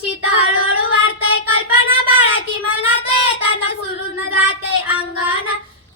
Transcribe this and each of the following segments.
कुशीत हळूहळू वाढते कल्पना बाळाची मनात येताना सुरून जाते अंगण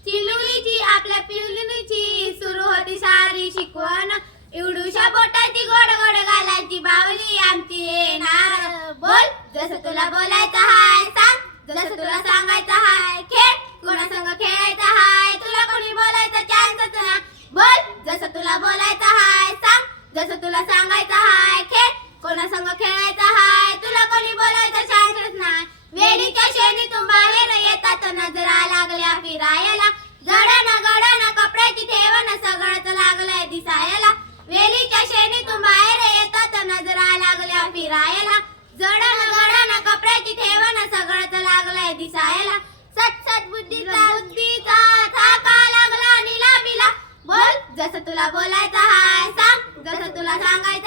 चिलुलीची आपल्या पिलुलीची सुरू होती सारी शिकवण एवढूशा बोटाची गोड गोड गालाची बावली आमची येणार बोल जसं तुला बोलायचं हाय सांग जसं तुला सांगायचं हाय खेळ कोणासंग खेळायचं हाय तुला कोणी बोलायचं चान्सच ना बोल जसं तुला बोलायचं हाय सांग जसं तुला सांगायचं हाय खेळ कोणासंग खेळायचं हाय तुला कोणी बोलायचं चान्सच नाही वेडीच्या शेणीतून बाहेर येतात नजरा लागल्या फिरायला गडन कपड्याची ठेवण सगळंच लागलंय दिसायला वेलीच्या शेणीतून बाहेर येतात नजरा लागल्या फिरायला गडन कपड्याची ठेवण सगळंच लागलंय दिसायला सट बुद्धीचा थाका लागला नीला बिला बोल जसं तुला बोलायचं हाय सांग जसं तुला सांगायचं